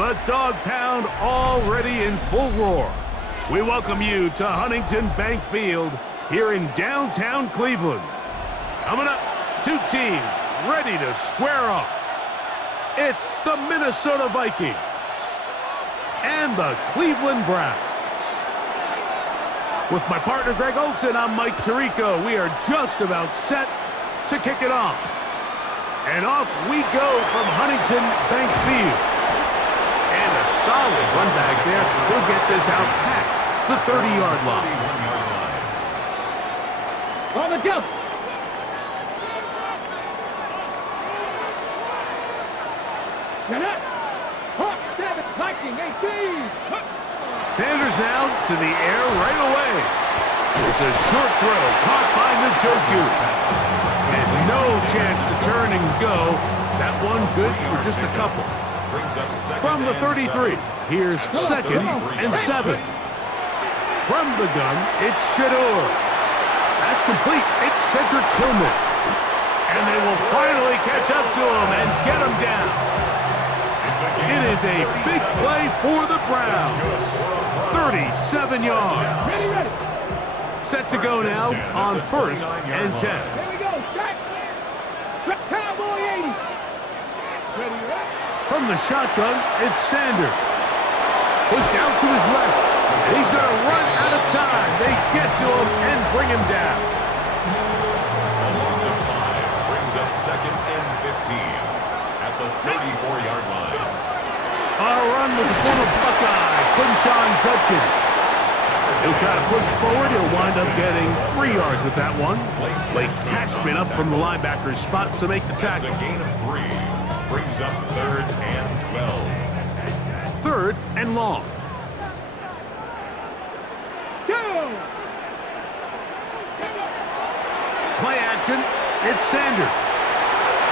The dog pound already in full roar. We welcome you to Huntington Bank Field here in downtown Cleveland. Coming up, two teams ready to square off. It's the Minnesota Vikings and the Cleveland Browns. With my partner Greg Olson, I'm Mike Tirico. We are just about set to kick it off. And off we go from Huntington Bank Field. And a solid run back there. We'll get this out past the 30-yard line. On the jump. Viking 18. Sanders now to the air right away. There's a short throw caught by Njoku. And no chance to turn and go. That one good for just a couple. From the 33, here's 2nd and 7. From the gun, it's Shador. That's complete. It's Cedric Tillman. And they will finally catch up to him and get him down. It is a big play for the Browns. 37 yards. Set to go now on 1st and 10. Here we go, Jack. Cowboy 80. From the shotgun, it's Sanders. Pushed out to his left. And he's going to run out of time. They get to him and bring him down. A loss of 5 brings up 2nd and 15 at the 34-yard line. A run with the former Buckeye, Quinshawn Judkins. He'll try to push forward. He'll wind up getting 3 yards with that one. Blake Cashman up from the linebacker's spot to make the tackle. That's a gain of 3. Brings up 3rd and 12. 3rd and long. Go! Play action. It's Sanders.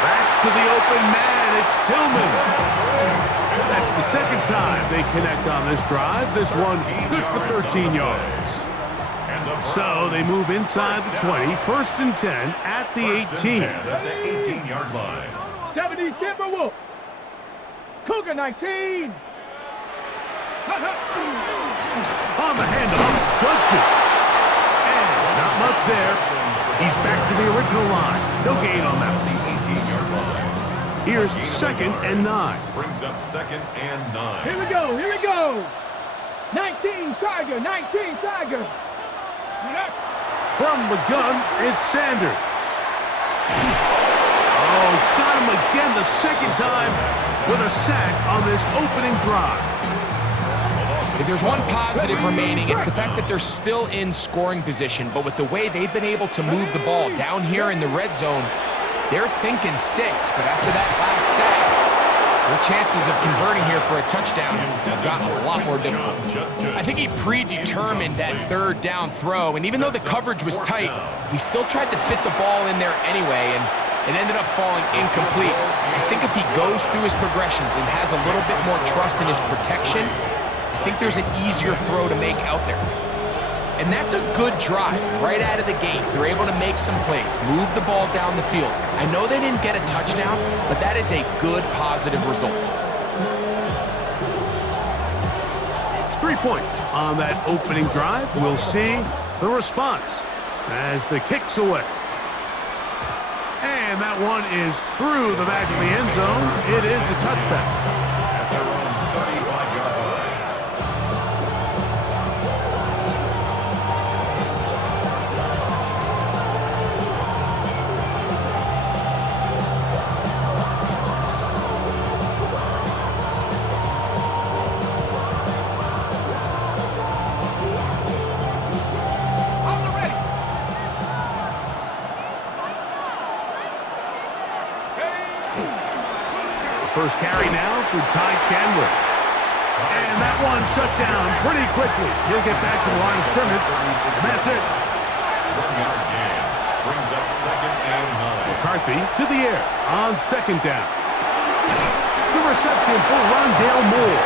Backs to the open man. It's Tillman. That's the 2nd time they connect on this drive. This one good for 13 yards. So they move inside the 20. 1st and 10 at the 18. At the 18-yard line. 70 Timberwolves. Cougar 19. On the handoff, Judkins. And not much there. He's back to the original line. No gain on that one. 18-yard line. Here's 2nd and 9. Brings up 2nd and 9. Here we go, here we go. 19 Tiger, 19 Tiger. From the gun, it's Sanders. Oh, got him again the 2nd time with a sack on this opening drive. If there's one positive remaining, it's the fact that they're still in scoring position. But with the way they've been able to move the ball down here in the red zone, they're thinking 6. But after that last sack, their chances of converting here for a touchdown have gotten a lot more difficult. I think he predetermined that 3rd down throw, and even though the coverage was tight, he still tried to fit the ball in there anyway, and it ended up falling incomplete. I think if he goes through his progressions and has a little bit more trust in his protection, I think there's an easier throw to make out there. And that's a good drive right out of the gate. They're able to make some plays, move the ball down the field. I know they didn't get a touchdown, but that is a good, positive result. 3 points on that opening drive. We'll see the response as the kick's away. And that one is through the back of the end zone. It is a touchback. At their own 35-yard line. First carry now for Ty Chandler. And that one shut down pretty quickly. He'll get back to the line of scrimmage. And that's it. 1-yard gain. Brings up 2nd and 9. McCarthy to the air on 2nd down. The reception for Rondale Moore.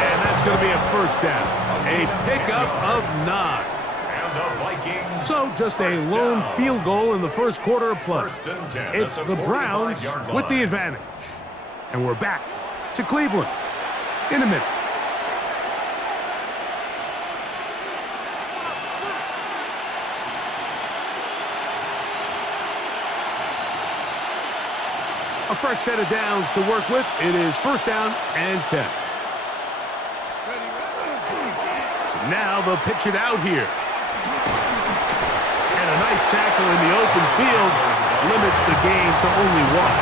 And that's going to be a 1st down. A pickup of 9. And the Vikings. So just a lone field goal in the first quarter of play. First and 10 It's at the the Browns 45-yard line. with the advantage. And we're back to Cleveland. in a minute. A fresh set of downs to work with. It is first down and 10. So now they'll pitch it out here. And a nice tackle in the open field limits the gain to only one.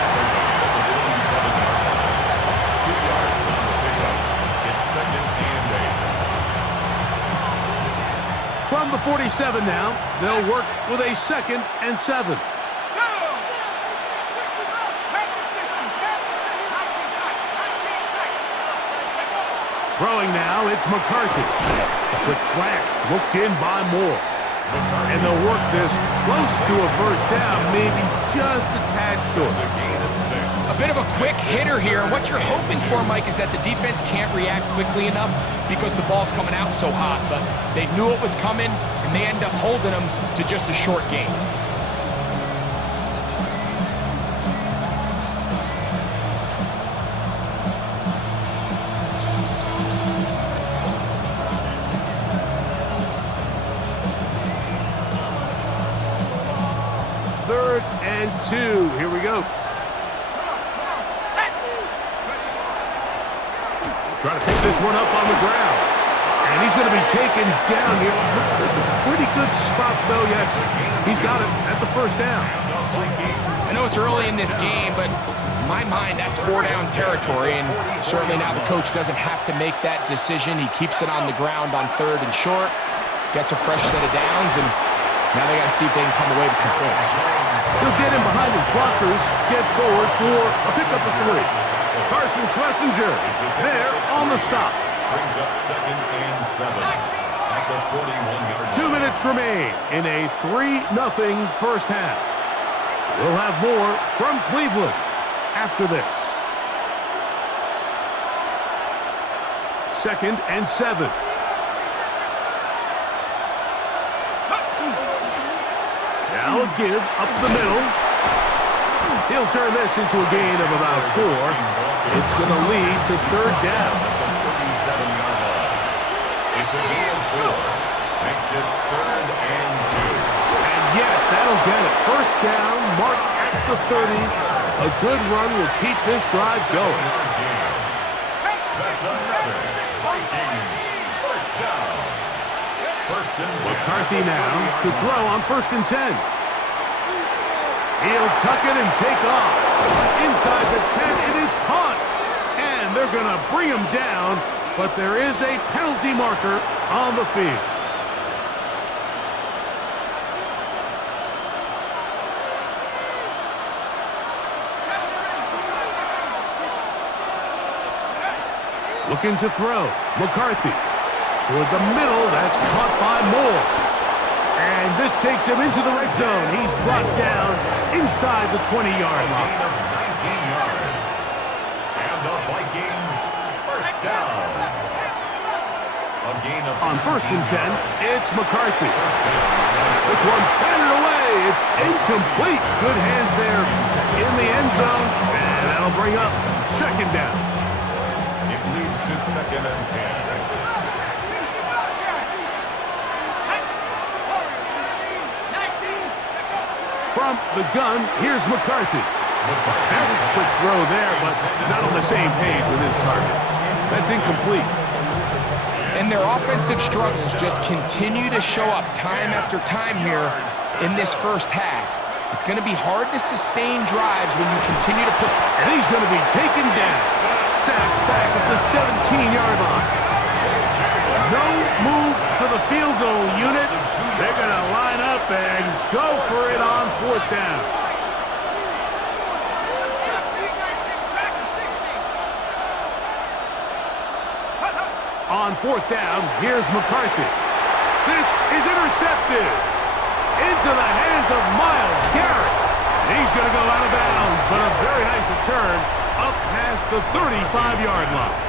2 yards on the pickup. It's second and 8. From the 47 now, they'll work with a second and 7. Throwing now, it's McCarthy. A quick slant, looked in by Moore. And they'll work this close to a first down, maybe just a tad short. A gain of 6. A bit of a quick hitter here. And what you're hoping for, Mike, is that the defense can't react quickly enough because the ball's coming out so hot. But they knew it was coming, and they end up holding them to just a short gain. Third and 2. Here we go. Trying to pick this one up on the ground. And he's going to be taken down here. Looks like a pretty good spot, though. Yes, he's got it. That's a first down. I know it's early in this game, but in my mind, that's 4-down territory. And certainly now the coach doesn't have to make that decision. He keeps it on the ground on 3rd and short, gets a fresh set of downs, and now they got to see if they can come away with some points. He'll get in behind his blockers, get forward for a pickup of 3. Carson Schlesinger there on the stop. Brings up second and 7 at the 41-yard line. 2 minutes remain in a 3-0 first half. We'll have more from Cleveland after this. Second and 7. Now a give up the middle. He'll turn this into a gain of about 4. It's going to lead to 3rd down. It's a gain of 4. Makes it 3rd and 2. And yes, that'll get it. First down, mark at the 30. A good run will keep this drive going. That's another Vikings first down. First and 10. McCarthy now to throw on 1st and 10. He'll tuck it and take off. Inside the 10, it is caught. And they're going to bring him down, but there is a penalty marker on the field. Looking to throw. McCarthy. Toward the middle, that's caught by Moore. And this takes him into the red zone. He's brought down inside the 20-yard line. Gain of 19 yards. And the Vikings first down. A gain of On 1st and 10, it's McCarthy. first down. This one batted away. It's incomplete. Good hands there in the end zone. And that'll bring up 2nd down. It leads to second and 10. From the gun, here's McCarthy. That's a quick throw there, but not on the same page with his target. That's incomplete. And their offensive struggles just continue to show up time after time here in this first half. It's going to be hard to sustain drives when you continue to put... And he's going to be taken down. Sacked back at the 17-yard line. No move for the field goal unit. They're going to line up and go for it on 4th down. On 4th down, here's McCarthy. This is intercepted. Into the hands of Myles Garrett. And he's going to go out of bounds, but a very nice return up past the 35-yard line.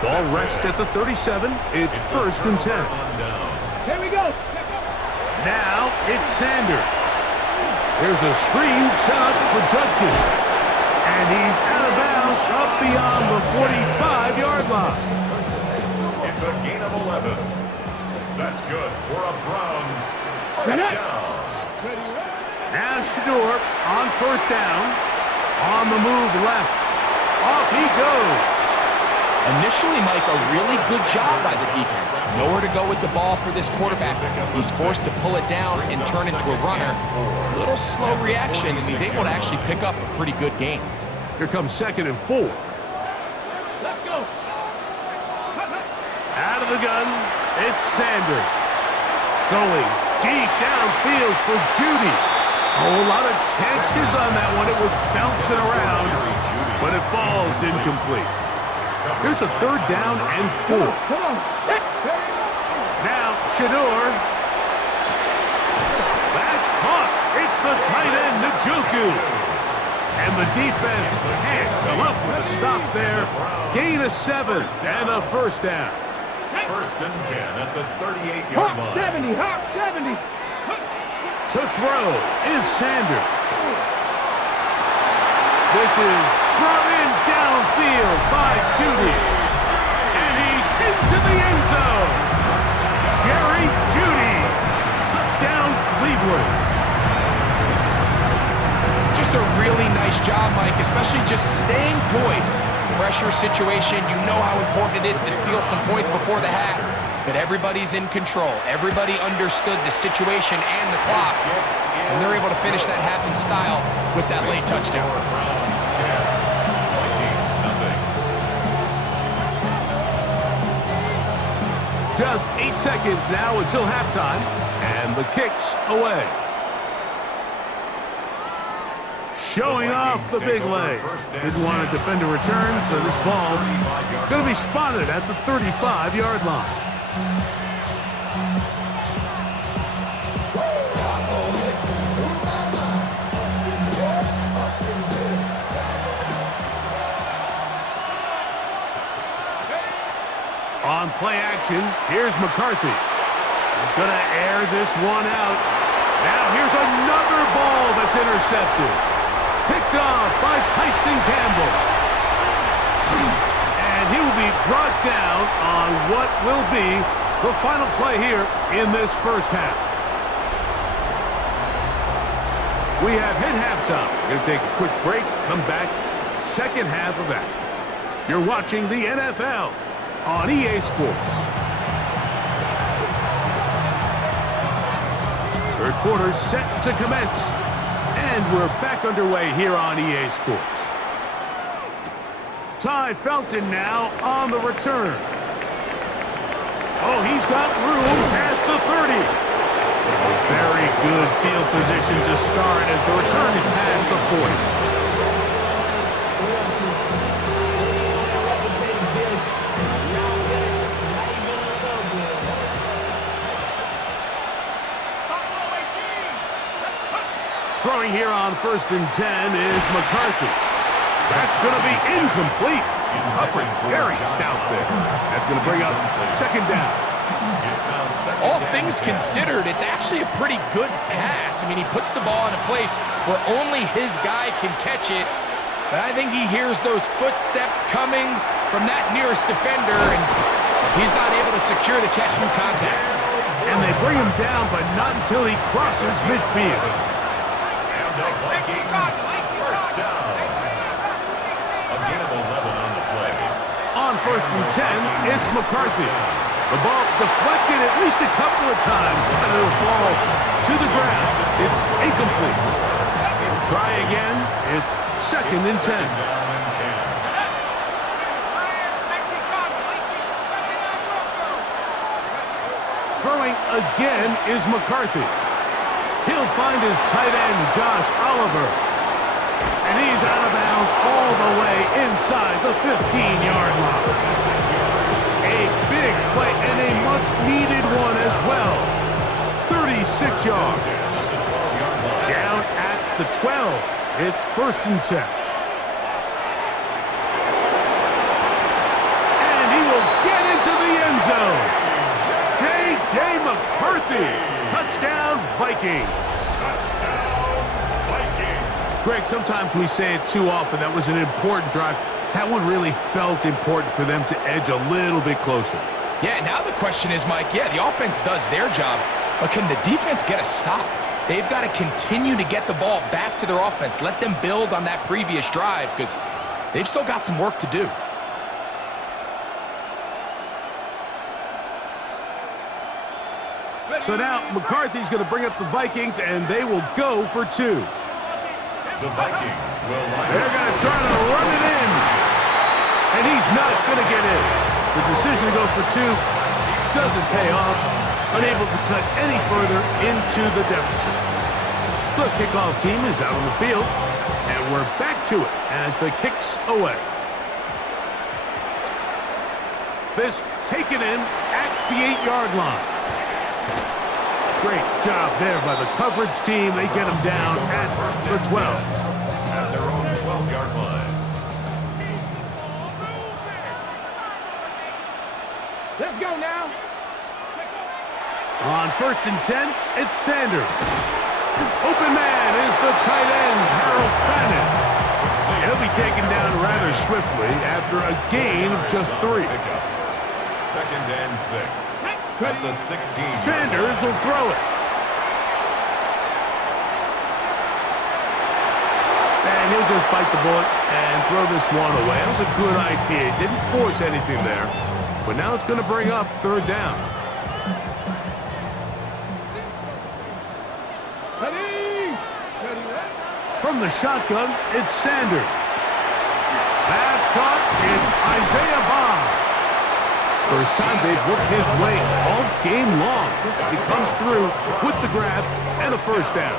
Ball rests at the 37. It's 1st and 10. Here we go. Now it's Sanders. There's a screen set up for Judkins. And he's out of bounds up beyond the 45-yard It's a gain of 11. That's good for a Browns first down. Now Shador on first down. On the move left. Off he goes. Initially, Mike, a really good job by the defense. Nowhere to go with the ball for this quarterback. He's forced to pull it down and turn into a runner. A little slow reaction, and he's able to actually pick up a pretty good gain. Here comes 2nd and 4. Let's go. Out of the gun, it's Sanders. Going deep downfield for Judy. Oh, a lot of chances on that one. It was bouncing around, but it falls incomplete. Here's a 3rd down and 4. Come on. Now Shador. That's caught. It's the tight end, Njoku. And the defense can't come up with a stop there. Gain of 7 and a first down. 1st and 10 at the 38-yard Hawk line. 70, Hawk 70. To throw is Sanders. This is brought in downfield by Judy. And he's into the end zone. Jerry Judy. Touchdown, Cleveland. Just a really nice job, Mike, especially just staying poised. Pressure situation, you know how important it is to steal some points before the half. But everybody's in control. Everybody understood the situation and the clock. And they're able to finish that half in style with that late touchdown. Browns 10, Vikings nothing. Just 8 seconds now until halftime. And the kick's away. Showing off the big leg. Didn't want to defend a return, so this ball going to be spotted at the 35-yard line. On play action, here's McCarthy. He's going to air this one out. Now here's another ball that's intercepted. Picked off by Tyson Campbell. And he will be brought down on what will be the final play here in this first half. We have hit halftime. We're going to take a quick break, come back, second half of action. You're watching the NFL on EA Sports. Third quarter set to commence. And we're back underway here on EA Sports. Ty Felton now on the return. Oh, he's got room past the 30. A very good field position to start as the return is past the 40. Throwing here on 1st and 10 is McCarthy. That's going to be incomplete. Coverage very stout there. That's going to bring up 2nd down. All things considered, it's actually a pretty good pass. I mean, he puts the ball in a place where only his guy can catch it. But I think he hears those footsteps coming from that nearest defender, and he's not able to secure the catch through contact. And they bring him down, but not until he crosses midfield. The Vikings first down. A gain of 11 on the play. On 1st and 10, it's McCarthy. The ball deflected at least a couple of times, but it'll fall to the ground. It's incomplete. Try again. It's 2nd and 10. Throwing again is McCarthy. He'll find his tight end, Josh Oliver. And he's out of bounds all the way inside the 15-yard line. A big play and a much-needed one as well. 36 yards. Down at the 12. It's 1st and 10. And he will get into the end zone. J.J. McCarthy. Touchdown, Vikings. Touchdown, Vikings. Greg, sometimes we say it too often. That was an important drive. That one really felt important for them to edge a little bit closer. Yeah, now the question is, Mike, yeah, the offense does their job, but can the defense get a stop? They've got to continue to get the ball back to their offense. Let them build on that previous drive because they've still got some work to do. So now McCarthy's going to bring up the Vikings, and they will go for 2. The Vikings will line They're up. going to try to run it in. And he's not going to get in. The decision to go for 2 doesn't pay off. Unable to cut any further into the deficit. The kickoff team is out on the field, and we're back to it as the kick's away. This taken in at the 8-yard line. Great job there by the coverage team. They get him down at the 12. At their own 12-yard line. Let's go now. On 1st and 10, it's Sanders. Open man is the tight end, Harold Fannin. He'll be taken down rather swiftly after a gain of just 3. 2nd and 6. At the 16. Sanders will throw it. And he'll just bite the bullet and throw this one away. That was a good idea. Didn't force anything there. But now it's going to bring up 3rd down. From the shotgun, it's Sanders. That's caught. It's Isaiah Bond. First time they've worked his way all game long. He comes through with the grab and a 1st down.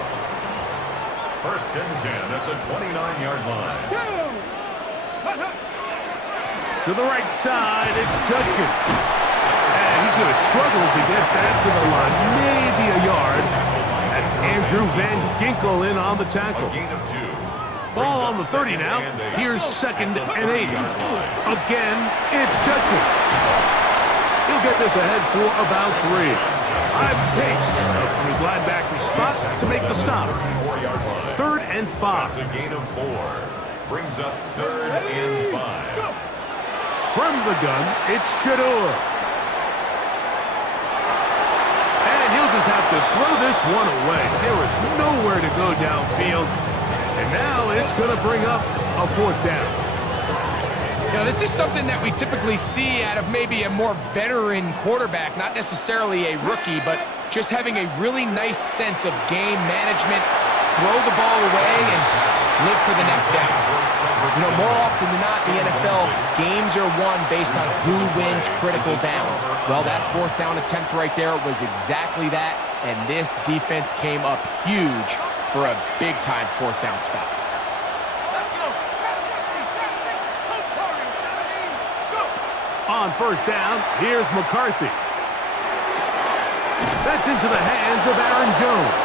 1st and 10 at the 29-yard line. To the right side, it's Judkins. And he's going to struggle to get that to the line. Maybe a yard. That's Andrew Van Ginkel in on the tackle. A gain of 2. Ball on the 30 now. Here's 2nd and 8. Again, it's Judkins. He'll get this ahead for about 3. High pace up from his linebacker spot to make the stop. 3rd and 5. That's a gain of 4. Brings up 3rd and 5. From the gun, it's Shador. And he'll just have to throw this one away. There is nowhere to go downfield. And now it's going to bring up a 4th down. You know, this is something that we typically see out of maybe a more veteran quarterback, not necessarily a rookie, but just having a really nice sense of game management, throw the ball away, and live for the next down. You know, more often than not in the NFL, games are won based on who wins critical downs. Well, that 4th down attempt right there was exactly that, and this defense came up huge for a big-time 4th down stop. On 1st down, here's McCarthy. That's into the hands of Aaron Jones.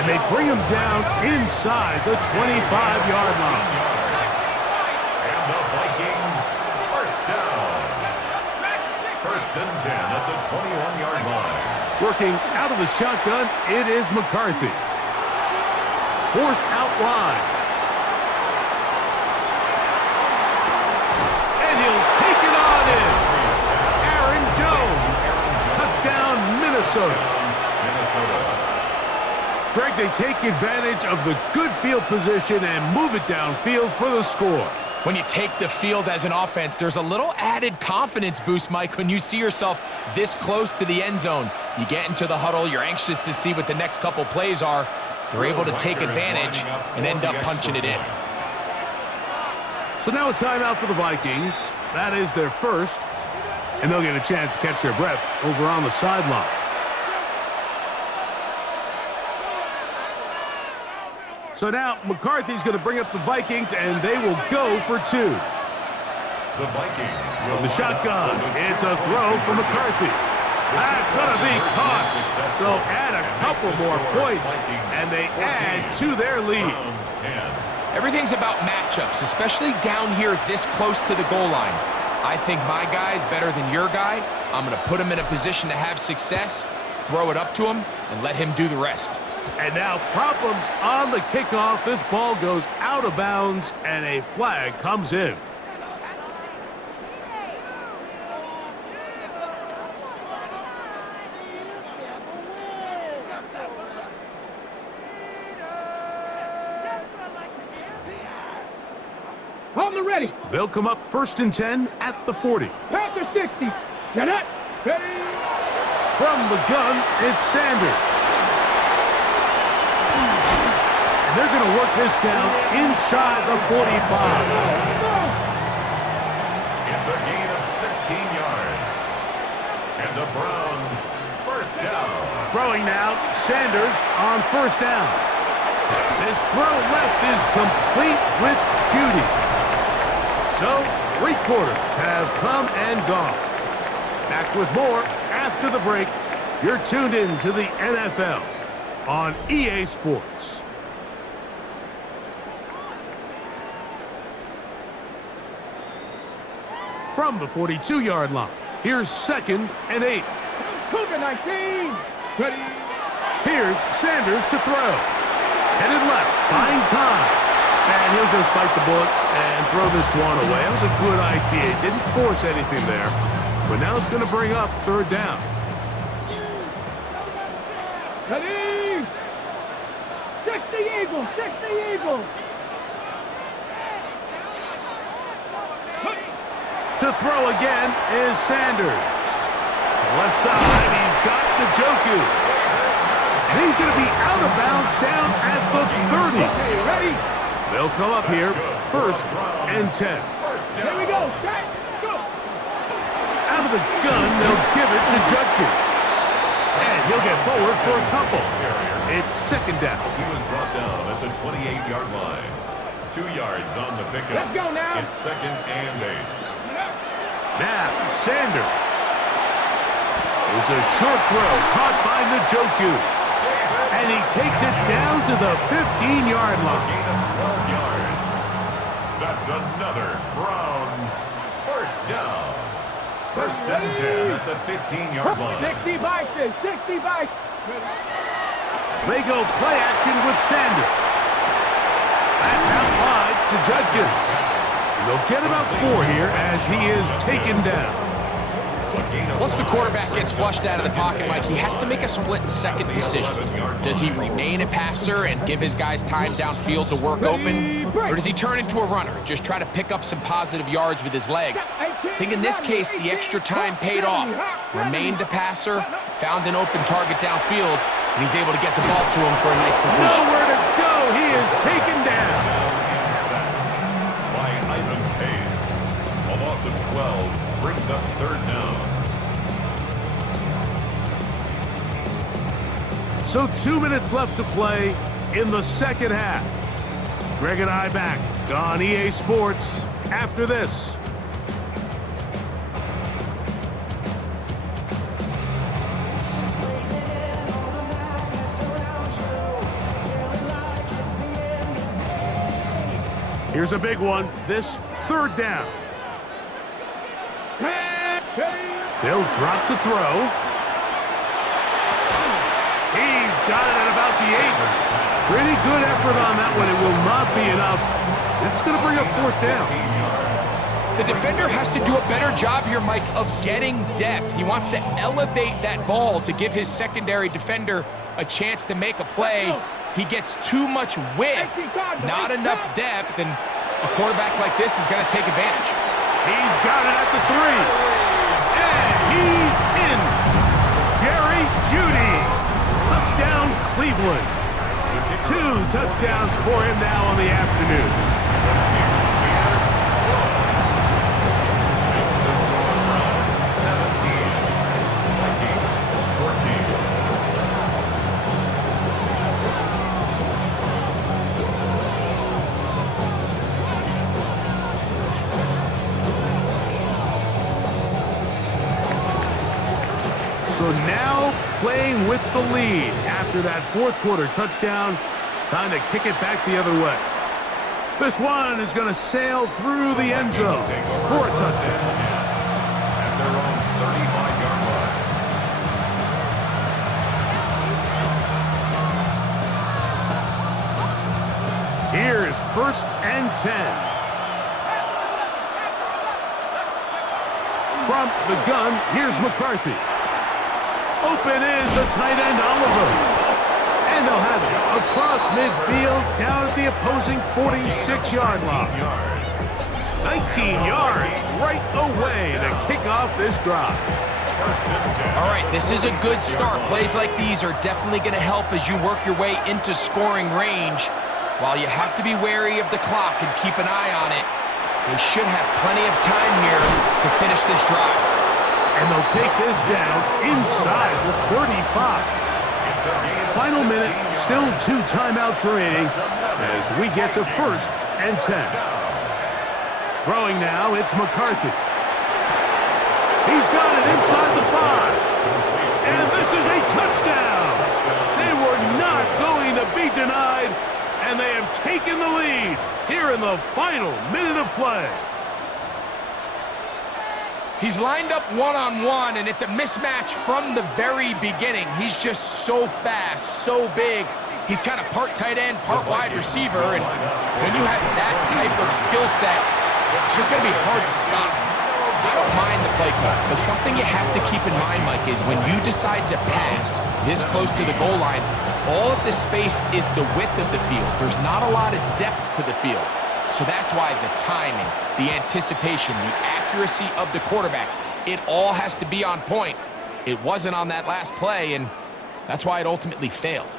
And they bring him down inside the 25-yard line. And the Vikings, 1st down. 1st and 10 at the 21-yard line. Working out of the shotgun, it is McCarthy. Forced out wide. And he'll take it on in. Aaron Jones. Touchdown, Minnesota. Greg, they take advantage of the good field position and move it downfield for the score. When you take the field as an offense, there's a little added confidence boost, Mike, when you see yourself this close to the end zone. You get into the huddle, you're anxious to see what the next couple plays are. They're able to take advantage and end up punching it in. So now a timeout for the Vikings. That is their 1st, and they'll get a chance to catch their breath over on the sideline. So now McCarthy's going to bring up the Vikings, and they will go for 2. The Vikings will The shotgun. It's a throw for McCarthy. That's going to be caught. So add a couple more points, and they add to their lead. Everything's about matchups, especially down here this close to the goal line. I think my guy's better than your guy. I'm going to put him in a position to have success, throw it up to him, and let him do the rest. And now problems on the kickoff. This ball goes out of bounds, and a flag comes in. They'll come up 1st and 10 at the 40. Pass to 60. Get it. Ready. From the gun, it's Sanders. And they're going to work this down inside the 45. It's a gain of 16 yards. And the Browns, first down. Throwing now, Sanders on 1st down. This throw left is complete with Judy. So, 3 quarters have come and gone. Back with more after the break. You're tuned in to the NFL on EA Sports. From the 42-yard line, here's 2nd and 8. Cougar 19. Ready. Here's Sanders to throw. Headed left, buying time. And he'll just bite the bullet and throw this one away. That was a good idea. Didn't force anything there. But now it's going to bring up 3rd down. Ready. 60 Eagles. 60 Eagles. To throw again is Sanders. Left side, he's got Njoku. And he's going to be out of bounds down at the 30. Okay, ready. They'll come up here 1st and 10. Here we go. Set. Go. Out of the gun, they'll give it to Judkins. And he'll get forward for a couple. It's 2nd down. He was brought down at the 28-yard line. 2 yards on the pickup. Let's go now. It's 2nd and 8. Now, Sanders. There's a short throw caught by Njoku. And he takes it down to the 15-yard line. Gain of 12 yards. That's another Browns first down. 1st and 10 at the 15-yard line. 60 Vikings. 60 Vikings. They go play action with Sanders. That's out wide to Judkins. And they'll get about 4 here as he is taken down. Once the quarterback gets flushed out of the pocket, Mike, he has to make a split-second decision. Does he remain a passer and give his guys time downfield to work open? Or does he turn into a runner, just try to pick up some positive yards with his legs? I think in this case, the extra time paid off. Remained a passer, found an open target downfield, and he's able to get the ball to him for a nice completion. Nowhere to go. He is taken down. By Ivan Pace. A loss of 12 brings up 3rd down. So 2 minutes left to play in the 2nd half. Greg and I back on EA Sports after this. Here's a big one. This 3rd down. They'll drop to throw. He's got it at about the 8. Pretty good effort on that one. It will not be enough. It's going to bring up 4th down. The defender has to do a better job here, Mike, of getting depth. He wants to elevate that ball to give his secondary defender a chance to make a play. He gets too much width, not enough depth, and a quarterback like this is going to take advantage. He's got it at the 3. And he's in. Jerry Jeudy. Touchdown, Cleveland. 2 touchdowns for him now on the afternoon. So now playing with the lead after that 4th quarter touchdown. Time to kick it back the other way. This one is going to sail through the end zone for a touchdown. At their own 35-yard line. Here's 1st and 10. From the gun, here's McCarthy. Open is the tight end, Oliver. And they'll have it across midfield down at the opposing 46-yard line. 18 yards right away to kick off this drive. All right, this is a good start. Plays like these are definitely going to help as you work your way into scoring range. While you have to be wary of the clock and keep an eye on it, they should have plenty of time here to finish this drive. And they'll take this down inside the 35. Final minute, still 2 timeouts remaining as we get to 1st and 10. Throwing now, it's McCarthy. He's got it inside the 5. And this is a touchdown. They were not going to be denied, and they have taken the lead here in the final minute of play. He's lined up one-on-one, and it's a mismatch from the very beginning. He's just so fast, so big. He's kind of part tight end, part wide receiver, and when you have that type of skill set, it's just going to be hard to stop. I don't mind the play call, but something you have to keep in mind, Mike, is when you decide to pass this close to the goal line, all of the space is the width of the field. There's not a lot of depth to the field. So that's why the timing, the anticipation, the accuracy of the quarterback, it all has to be on point. It wasn't on that last play, and that's why it ultimately failed.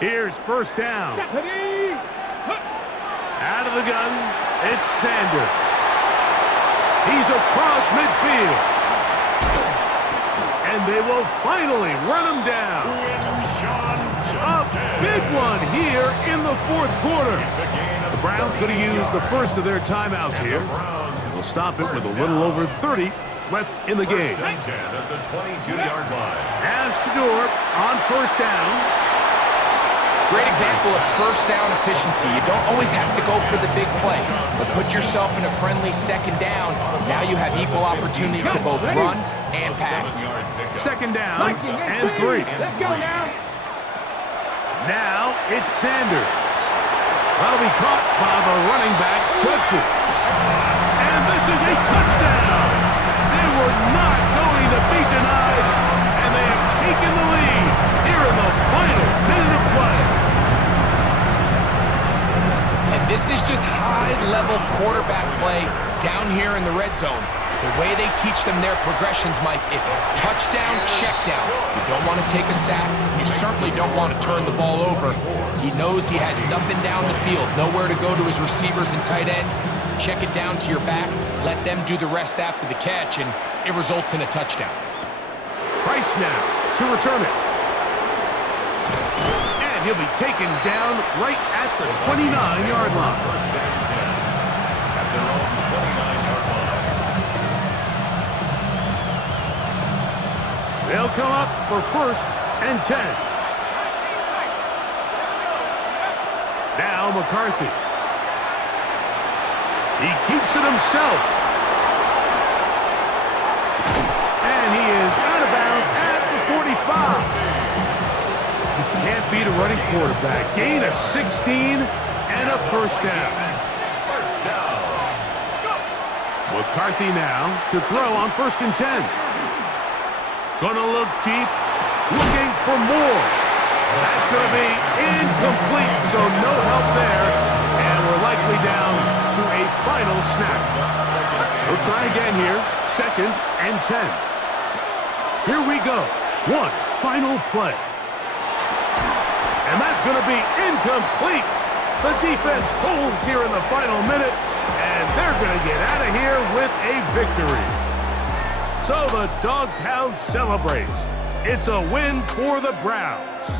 Here's 1st down. Out of the gun, it's Sanders. He's across midfield. And they will finally run him down. A big one here in the 4th quarter. The Browns going to use the first of their timeouts here. And they'll stop it with a little over 30 left in the game. At the 22-yard line. As Shador on 1st down. Great example of 1st down efficiency. You don't always have to go for the big play, but put yourself in a friendly 2nd down. Now you have equal opportunity to both run and pass. 2nd down and 3. Let's go now. Now it's Sanders. That'll be caught by the running back, Judkins. And this is a touchdown. They were not going to be denied, and they have taken the lead here in the final minute of play. And this is just high-level quarterback play down here in the red zone. The way they teach them their progressions, Mike, it's touchdown, check down. You don't want to take a sack. You certainly don't want to turn the ball over. He knows he has nothing down the field, nowhere to go to his receivers and tight ends. Check it down to your back, let them do the rest after the catch, and it results in a touchdown. Price now to return it. And he'll be taken down right at the 29-yard line. 1st and 10. At their own 29-yard line. They'll come up for 1st and 10. Now McCarthy. He keeps it himself. And he is out of bounds at the 45. You can't beat a running quarterback. Gain of 16 and a 1st down. 1st down. McCarthy now to throw on 1st and 10. Gonna look deep, looking for more. That's gonna be incomplete, so no help there. And we're likely down to a final snap. We'll try again here, 2nd and 10. Here we go, 1 final play. And that's gonna be incomplete. The defense holds here in the final minute, and they're gonna get out of here with a victory. So the Dog Pound celebrates. It's a win for the Browns.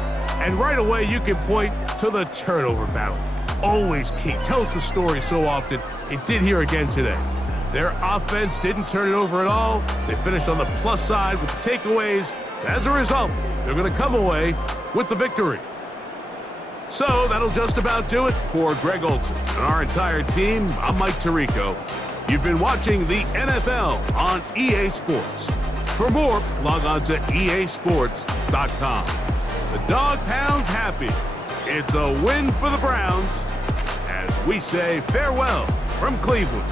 And right away, you can point to the turnover battle. Always key. Tells the story so often. It did here again today. Their offense didn't turn it over at all. They finished on the plus side with the takeaways. As a result, they're going to come away with the victory. So that'll just about do it for Greg Olson and our entire team. I'm Mike Tirico. You've been watching the NFL on EA Sports. For more, log on to easports.com. The Dog Pound's happy. It's a win for the Browns as we say farewell from Cleveland.